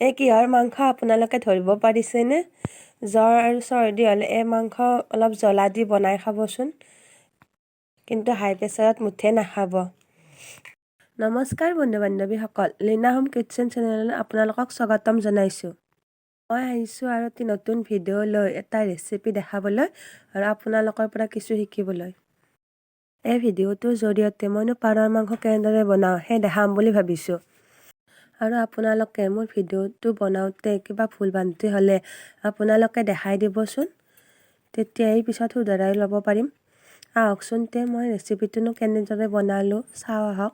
এই কিহৰ মাংস আপোনালোকে ধৰিব পাৰিছেনে? জ্বৰ আৰু চৰ্দি হ'লে এই মাংস অলপ জ্বলা দি বনাই খাবচোন, কিন্তু হাই প্ৰেছাৰত মুঠে নাখাব। নমস্কাৰ বন্ধু বান্ধৱীসকল, লীনা হোম কিটচেন চেনেললৈ আপোনালোকক স্বাগতম জনাইছোঁ। মই আহিছোঁ আৰু এটি নতুন ভিডিঅ' লৈ এটা ৰেচিপি দেখাবলৈ আৰু আপোনালোকৰ পৰা কিছু শিকিবলৈ। এই ভিডিঅ'টোৰ জৰিয়তে মইনো পাৰৰ মাংস কেনেদৰে বনাওঁ সেই দেখাম বুলি ভাবিছোঁ। আৰু আপোনালোকে মোৰ ভিডিঅ'টো বনাওঁতে কিবা ভুল ভ্ৰান্তি হ'লে আপোনালোকে দেখাই দিবচোন, তেতিয়াই পিছত শুধৰাই ল'ব পাৰিম। আহকচোন মই ৰেচিপিটোনো কেনেদৰে বনালোঁ চাওঁ আহক।